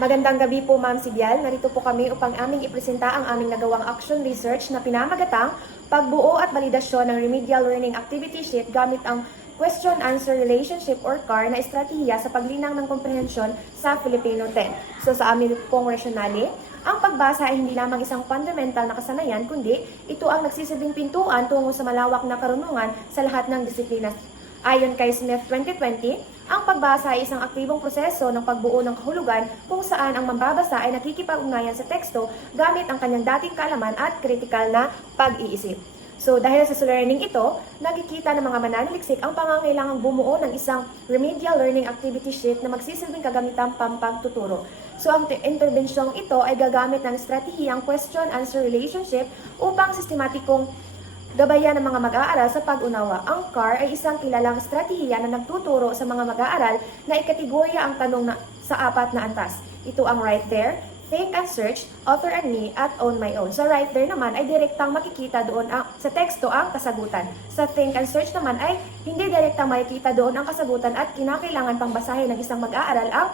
Magandang gabi po, Ma'am Sibyal. Narito po kami upang aming ipresenta ang aming nagawang action research na pinamagatang pagbuo at validasyon ng Remedial Learning Activity Sheet gamit ang Question-Answer Relationship or CAR na estratehiya sa paglinang ng komprehensyon sa Filipino 10. So sa amin pong rasyonale, ang pagbasa ay hindi lamang isang fundamental na kasanayan, kundi ito ang nagsisilbing pintuan tungo sa malawak na karunungan sa lahat ng disiplina. Ayon kay Smith 2020, ang pagbasa ay isang aktibong proseso ng pagbuo ng kahulugan kung saan ang mambabasa ay nakikipag-ugnayan sa teksto gamit ang kanyang dating kaalaman at kritikal na pag-iisip. So dahil sa learning ito, nakikita ng mga mananaliksik ang pangangailangang bumuo ng isang remedial learning activity sheet na magsisilbing kagamitan pampagtuturo. So ang interbensyong ito ay gagamit ng estratehiyang question-answer relationship upang sistematikong gabayan ng mga mag-aaral sa pag-unawa. Ang CAR ay isang kilalang estratehiya na nagtuturo sa mga mag-aaral na ikategorya ang tanong sa apat na antas. Ito ang right there, think and search, author and me, at on my own. Sa right there naman ay direktang makikita doon sa teksto ang kasagutan. Sa think and search naman ay hindi direktang makikita doon ang kasagutan at kinakailangan pang basahin ng isang mag-aaral ang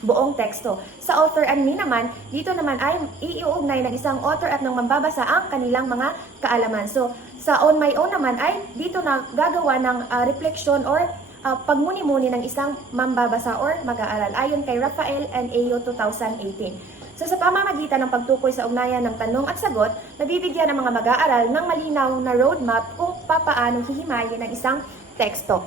buong teksto. Sa author and me naman, dito naman ay iuugnay ng isang author at ng mambabasa ang kanilang mga kaalaman. So, sa on my own naman ay dito na gagawa ng reflection or pagmuni-muni ng isang mambabasa or mag-aaral ayon kay Rafael and Ayo 2018. So sa pamamagitan ng pagtukoy sa ugnayan ng tanong at sagot, nabibigyan ng mga mag-aaral ng malinaw na roadmap kung papaano hihimayin ang isang teksto.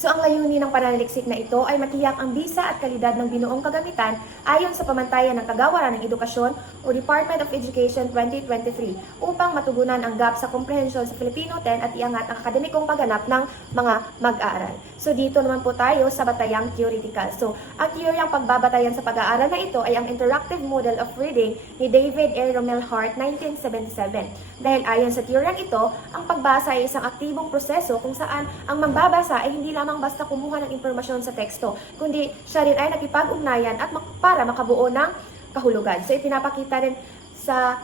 So ang layunin ng pananaliksik na ito ay matiyak ang bisa at kalidad ng binuong kagamitan ayon sa pamantayan ng Kagawaran ng Edukasyon o Department of Education 2023 upang matugunan ang gap sa komprehensyon sa Filipino 10 at iangat ang akademikong pagganap ng mga mag-aaral. So dito naman po tayo sa batayang theoretical. So ang teoryang pagbabatayan sa pag-aaral na ito ay ang Interactive Model of Reading ni David A. Rommel Hart 1977. Dahil ayon sa teoryang ito, ang pagbasa ay isang aktibong proseso kung saan ang mambabasa ay hindi lamang basta kumuha ng impormasyon sa teksto, kundi siya rin ay nakipag-ugnayan at para makabuo ng kahulugan. So ipinapakita rin sa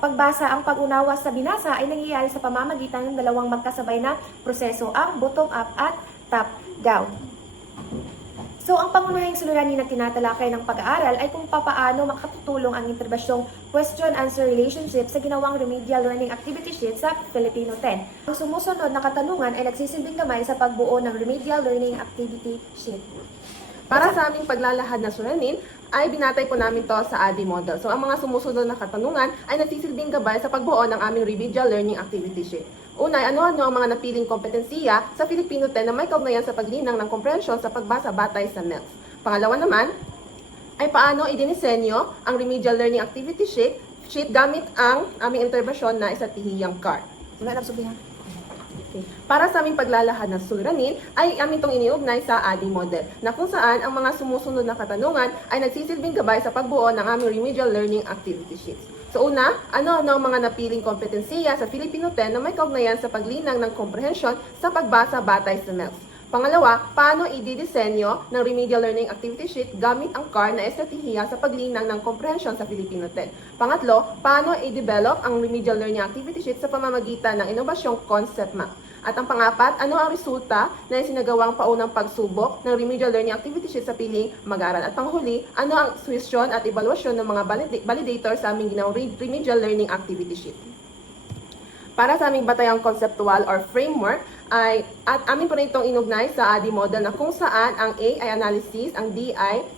pagbasa ang pag-unawa sa binasa ay nangyayari sa pamamagitan ng dalawang magkasabay na proseso, ang bottom-up at top-down. So, ang pangunahing suliranin na tinatalakay ng pag-aaral ay kung papaano makatutulong ang interbasyong question-answer relationship sa ginawang remedial learning activity sheet sa Filipino 10. Ang sumusunod na katanungan ay nagsisilbing gamay sa pagbuo ng remedial learning activity sheet. Para sa aming paglalahad na suliranin, ay binatay po namin to sa ADDIE model. So, ang mga sumusunod na katanungan ay nagsisilbing gabay sa pagbuo ng aming remedial learning activity sheet. Una, ano-ano ang mga napiling kompetensiya sa Filipino 10 na may kaugnayan sa paglinang ng komprehensyon sa pagbasa batay sa MELS. Pangalawa naman, ay paano idinisenyo ang remedial learning activity sheet gamit ang aming intervention na estratehiyang CAR. Okay. Para sa aming paglalahad ng suliranin, ay amin itong iniugnay sa ADDIE model, na kung saan ang mga sumusunod na katanungan ay nagsisilbing gabay sa pagbuo ng aming remedial learning activity sheets. So una, ano-ano ang mga napiling kompetensiya sa Filipino 10 na may kaugnayan sa paglinang ng komprehensyon sa pagbasa batay sa MELS? Pangalawa, paano ididisenyo ng remedial learning activity sheet gamit ang CAR na estratehiya sa paglinang ng komprehensyon sa Filipino 10? Pangatlo, paano i-develop ang remedial learning activity sheet sa pamamagitan ng inobasyong concept map? At ang pangapat, ano ang resulta na sinagawang paunang pagsubok ng remedial learning activity sheet sa piling mag-aral? At panghuli, ano ang suwestyon at evaluasyon ng mga validator sa aming ginawang remedial learning activity sheet? Para sa aming batayang conceptual or framework, at amin po rin itong inugnay sa ADDIE model na kung saan ang A ay analysis, ang D ay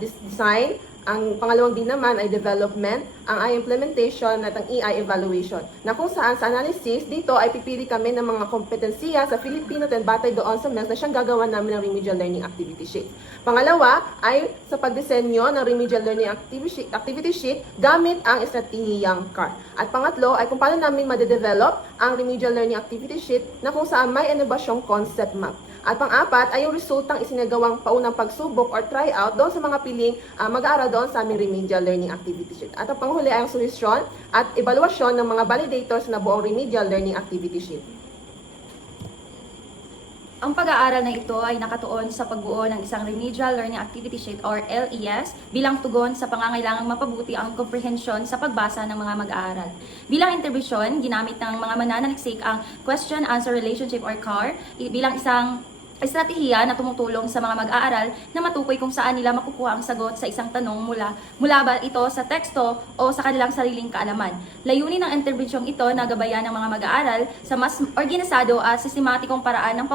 design, ang pangalawang D naman ay development, ang I implementation, at ang E ay evaluation. Na kung saan sa analysis, dito ay pipili kami ng mga kompetensiya sa Filipino 10 batay doon sa MELS na siyang gagawa namin ng remedial learning activity sheet. Pangalawa ay sa pagdisenyo ng remedial learning activity sheet gamit ang estratehiyang CAR. At pangatlo ay kung paano namin madedevelop ang remedial learning activity sheet na kung saan may inobasyong concept map. At pang-apat ay yung resultang isinagawang paunang pagsubok or tryout doon sa mga piling mag-aaral doon sa aming remedial learning activity sheet. At ang panghuli ay ang solusyon at evaluasyon ng mga validators na buong remedial learning activity sheet. Ang pag-aaral na ito ay nakatuon sa pagbuo ng isang Remedial Learning Activity Sheet or LES bilang tugon sa pangangailangang mapabuti ang komprehensyon sa pagbasa ng mga mag-aaral. Bilang intervention, ginamit ng mga mananaliksik ang Question-Answer Relationship or CAR bilang isang estratehiya na tumutulong sa mga mag-aaral na matukoy kung saan nila makukuha ang sagot sa isang tanong mula ba ito sa teksto o sa kanilang sariling kaalaman. Layunin ng interbensyong ito na gabayan ng mga mag-aaral sa mas organisado at sistematikong paraan ng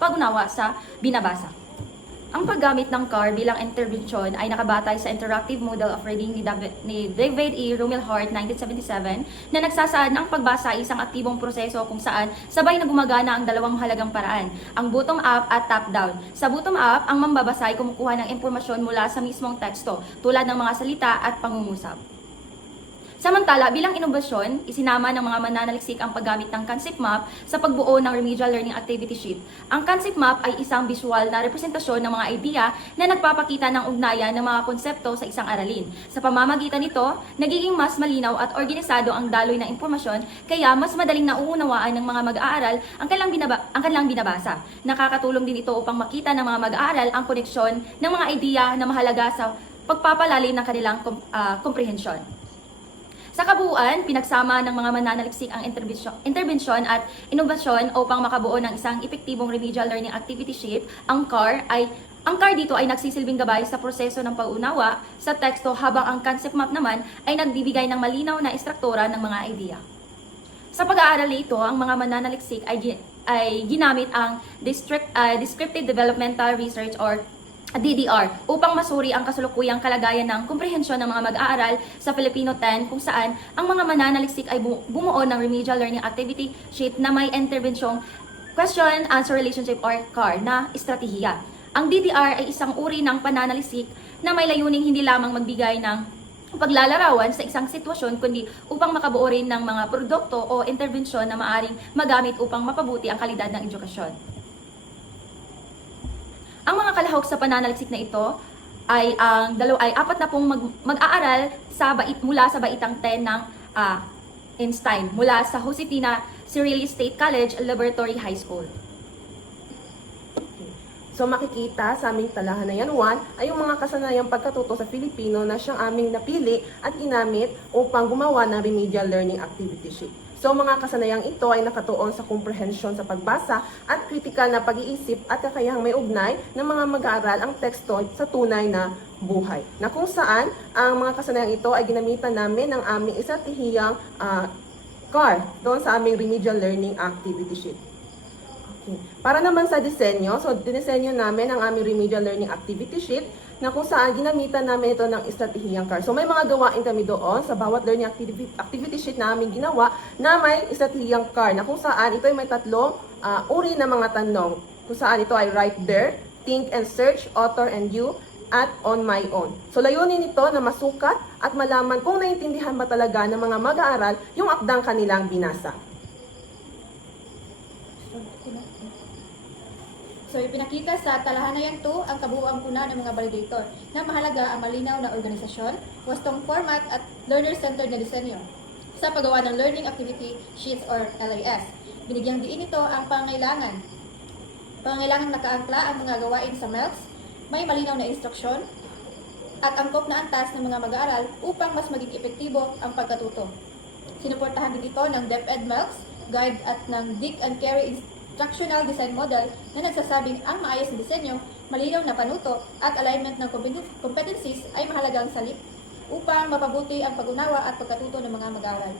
pag-unawa sa binabasa. Ang paggamit ng CAR bilang interbensyon ay nakabatay sa Interactive Model of Reading ni David E. Rumelhart 1977 na nagsasaad ng pagbasa ay isang aktibong proseso kung saan sabay na gumagana ang dalawang mahalagang paraan, ang bottom-up at top-down. Sa bottom-up, ang mambabasa ay kumukuha ng impormasyon mula sa mismong teksto tulad ng mga salita at pangungusap. Samantala, bilang inobasyon, isinama ng mga mananaliksik ang paggamit ng concept map sa pagbuo ng remedial learning activity sheet. Ang concept map ay isang visual na representasyon ng mga idea na nagpapakita ng ugnayan ng mga konsepto sa isang aralin. Sa pamamagitan nito, nagiging mas malinaw at organisado ang daloy ng impormasyon, kaya mas madaling nauunawaan ng mga mag-aaral ang kanilang binabasa. Nakakatulong din ito upang makita ng mga mag-aaral ang koneksyon ng mga idea na mahalaga sa pagpapalalim ng kanilang komprehensyon. Sa kabuuan, pinagsama ng mga mananaliksik ang interbensyon at inobasyon upang makabuo ng isang epektibong remedial learning activity sheet. Ang CAR dito ay nagsisilbing gabay sa proseso ng pag-unawa sa teksto, habang ang concept map naman ay nagbibigay ng malinaw na istruktura ng mga idea. Sa pag-aaral ito, ang mga mananaliksik ay ginamit ang Descriptive Developmental Research or DDR upang masuri ang kasalukuyang kalagayan ng komprehensyon ng mga mag-aaral sa Filipino 10, kung saan ang mga mananaliksik ay bumuo ng remedial learning activity sheet na may intervensyong question-answer relationship or CAR na estratehiya. Ang DDR ay isang uri ng pananaliksik na may layuning hindi lamang magbigay ng paglalarawan sa isang sitwasyon, kundi upang makabuo rin ng mga produkto o interbensyon na maaring magamit upang mapabuti ang kalidad ng edukasyon. Ang mga kalahok sa pananaliksik na ito ay apat na pong mag-aaral mula sa baitang 10 ng Einstein, mula sa Josefina Cirelli State College Laboratory High School. So makikita sa aming talahanayan 1 ay yung mga kasanayang pagkatuto sa Filipino na siyang aming napili at ginamit upang gumawa ng remedial learning activity sheet. So mga kasanayang ito ay nakatuon sa komprehensyon sa pagbasa at kritikal na pag-iisip at kakayahang may ugnay ng mga mag-aaral ang teksto sa tunay na buhay. Na kung saan ang mga kasanayang ito ay ginamitan namin ng aming estratehiyang CAR doon sa aming remedial learning activity sheet. Okay. Para naman sa disenyo, so dinisenyo namin ang aming remedial learning activity sheet na kung saan ginamitan namin ito ng estratehiyang CAR. So may mga gawain kami doon sa bawat learning activity sheet na aming ginawa na may estratehiyang CAR, na kung saan ito ay may tatlong uri ng mga tanong. Kung saan ito ay right there, think and search, author and you, at on my own. So layunin nito na masukat at malaman kung naintindihan ba talaga ng mga mag-aaral yung akdang kanilang binasa. So, ipinakita sa talahanayan 2 ang kabuuang puna ng mga validator na mahalaga ang malinaw na organisasyon, wastong format at learner-centered na disenyo sa paggawa ng Learning Activity Sheets or LAS. Binigyang diin ito ang pangangailangan nakaangkla ang mga gawain sa MELCS, may malinaw na instruksyon, at angkop na antas ng mga mag-aaral upang mas maging epektibo ang pagkatuto. Sinuportahan din ito ng DepEd MELCS guide at ng Dick and Carey Instructional Design Model na nagsasabing ang maayos na disenyo, malinaw na panuto at alignment ng competencies ay mahalagang salip upang mapabuti ang pag-unawa at pagkatuto ng mga mag-aaral.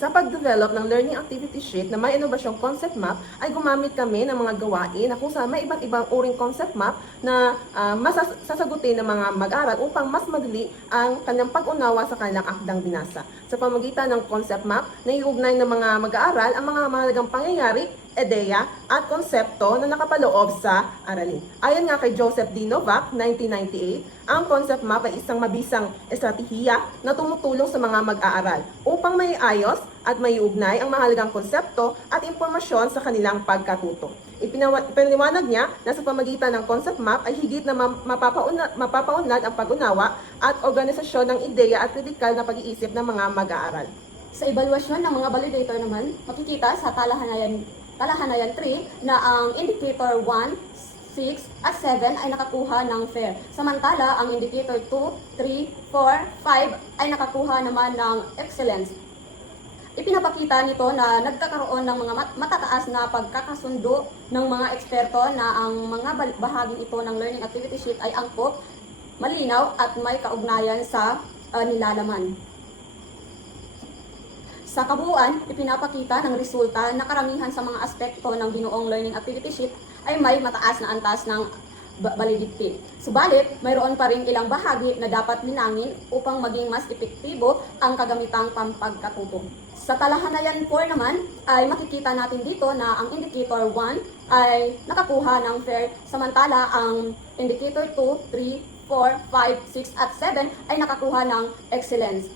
Sa pag-develop ng learning activity sheet na may inobasyong concept map, ay gumamit kami ng mga gawain na kung saan may iba't ibang uring concept map na masasagutin ng mga mag-aaral upang mas madali ang kanilang pag-unawa sa kanilang akdang binasa. Sa pamagitan ng concept map, naiugnay ng mga mag-aaral ang mga mahalagang pangyayari, ideya at konsepto na nakapaloob sa aralin. Ayon nga kay Joseph D. Novak, 1998, ang concept map ay isang mabisang estratehiya na tumutulong sa mga mag-aaral upang may ayos at may ugnay ang mahalagang konsepto at impormasyon sa kanilang pagkatuto. Ipinaliwanag niya na sa pamagitan ng concept map ay higit na mapapaunlad ang pag-unawa at organisasyon ng ideya at kritikal na pag-iisip ng mga mag-aaral. Sa evaluasyon ng mga validator naman, makikita sa talahanayan 3 na ang indicator 1, 6, at 7 ay nakakuha ng fair. Samantala, ang indicator 2, 3, 4, 5 ay nakakuha naman ng excellence. Ipinapakita nito na nagkakaroon ng mga matataas na pagkakasundo ng mga eksperto na ang mga bahaging ito ng learning activity sheet ay angkop, malinaw at may kaugnayan sa nilalaman. Sa kabuuan, ipinapakita ng resulta na karamihan sa mga aspekto ng binuong learning activity sheet ay may mataas na antas ng validity. Subalit, mayroon pa rin ilang bahagi na dapat linangin upang maging mas epektibo ang kagamitang pampagkatuto. Sa talahanayan 4 naman, ay makikita natin dito na ang indicator 1 ay nakakuha ng fair, samantala ang indicator 2, 3, 4, 5, 6 at 7 ay nakakuha ng excellence.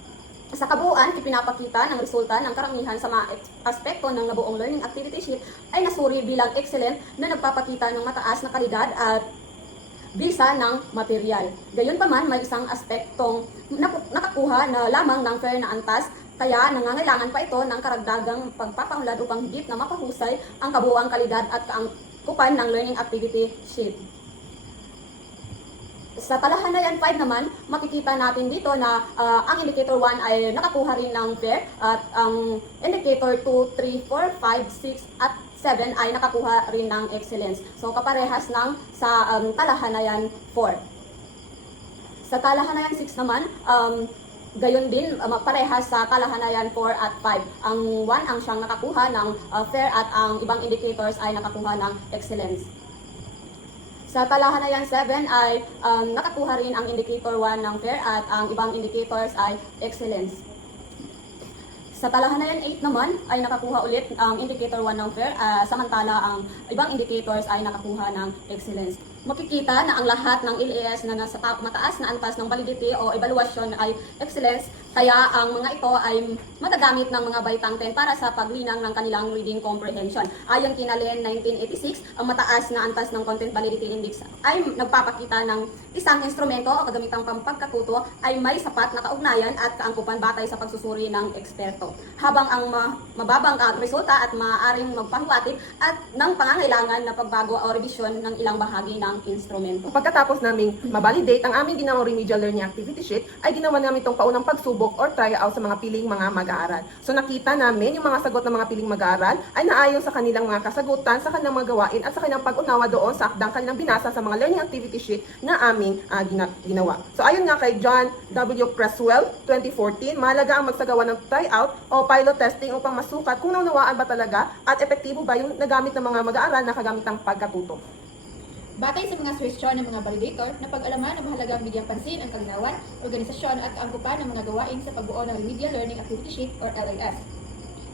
Sa kabuuan, ipinapakita ng resulta ng karamihan sa mga aspekto ng nabuong learning activity sheet ay nasuri bilang excellent na nagpapakita ng mataas na kalidad at bisa ng material. Gayunpaman, may isang aspektong nakakuha na lamang ng fair na antas, kaya nangangailangan pa ito ng karagdagang pagpapaunlad upang higit na mapahusay ang kabuuang kalidad at kaangkupan ng learning activity sheet. Sa talahanayan 5 naman, makikita natin dito na ang indicator 1 ay nakakuha rin ng fair at ang indicator 2, 3, 4, 5, 6 at 7 ay nakakuha rin ng excellence. So kaparehas ng sa talahanayan 4. Sa talahanayan 6 naman, gayon din parehas sa talahanayan 4 at 5. Ang 1 ang siyang nakakuha ng fair at ang ibang indicators ay nakakuha ng excellence. Sa talahanayan 7 ay nakakuha rin ang indicator 1 ng fair at ang ibang indicators ay excellence. Sa talahanayan 8 naman ay nakakuha ulit ang indicator 1 ng fair, samantala ang ibang indicators ay nakakuha ng excellence. Makikita na ang lahat ng LAS na nasa mataas na antas ng validity o evaluation ay excellence, kaya ang mga ito ay magagamit ng mga baitang 10 para sa paglinang ng kanilang reading comprehension. Ayon kina Len 1986, ang mataas na antas ng Content Validity Index ay nagpapakita ng isang instrumento o kagamitang pampagkatuto ay may sapat na kaugnayan at kaangkupan batay sa pagsusuri ng eksperto. Habang ang mababang resulta at maaaring magpahiwatig at ng pangangailangan na pagbago o revisyon ng ilang bahagi ng instrumento. Pagkatapos naming mabalidate ang aming ginawang remedial learning activity sheet, ay ginawa namin itong paunang pagsubok or tryout sa mga piling mga mag-aaral. So nakita namin yung mga sagot ng mga piling mag-aaral ay naayon sa kanilang mga kasagutan, sa kanilang mga gawain at sa kanilang pag-unawa doon sa akdang kanilang binasa sa mga learning activity sheet na aming ginawa. So ayon nga kay John W. Creswell, 2014, mahalaga ang magsagawa ng tryout o pilot testing upang masukat kung naunawaan ba talaga at epektibo ba yung nagamit ng mga mag-aaral na kagamitang pagkatuto. Batay sa mga suwestyon ng mga validator, napag-alaman na mahalagang bigyang pansin ang kalinawan, organisasyon at kaangkupan ng mga gawain sa pagbuo ng Remedial Learning Activity Sheet or LAS.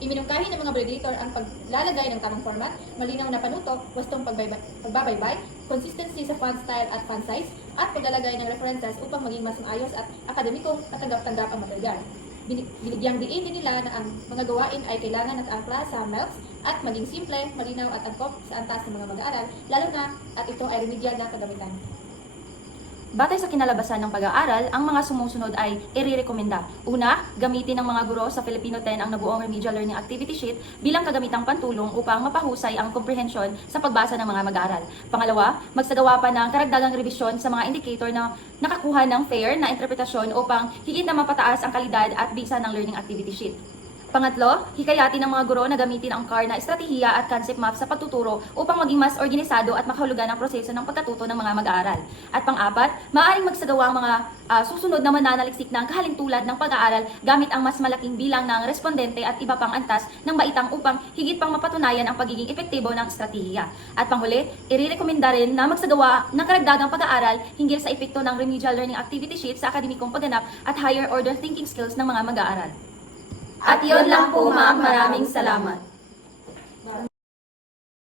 Iminungkahi ng mga validator ang paglalagay ng tamang format, malinaw na panuto, wastong pagbabaybay, consistency sa font style at font size, at paglalagay ng references upang maging mas maayos at akademikong katanggap-tanggap ang material. Binigyang diin din nila na ang mga gawain ay kailangan nakaangkla sa MELCS at maging simple, malinaw at angkop sa antas ng mga mag-aaral, lalo na at ito ay remedial na kagamitan. Batay sa kinalabasan ng pag-aaral, ang mga sumusunod ay irirekomenda. Una, gamitin ng mga guro sa Filipino 10 ang nabuong Remedial Learning Activity Sheet bilang kagamitang pantulong upang mapahusay ang komprehensyon sa pagbasa ng mga mag-aaral. Pangalawa, magsagawa pa ng karagdagang revisyon sa mga indicator na nakakuha ng fair na interpretasyon upang higit na mapataas ang kalidad at bisa ng Learning Activity Sheet. Pangatlo, hikayatin ng mga guro na gamitin ang CAR na estratehiya at concept map sa pagtuturo upang maging mas organisado at makahulugan ang proseso ng pagkatuto ng mga mag-aaral. At pang-apat, maaaring magsagawa ang mga susunod na mananaliksik ng kahalintulad ng pag-aaral gamit ang mas malaking bilang ng respondente at iba pang antas ng baitang upang higit pang mapatunayan ang pagiging epektibo ng estratehiya. At panghuli, irerekomenda rin na magsagawa ng karagdagang pag-aaral hinggil sa epekto ng Remedial Learning Activity Sheet sa akademikong pagganap at higher order thinking skills ng mga mag-aaral. At yun lang po, ma'am. Maraming salamat.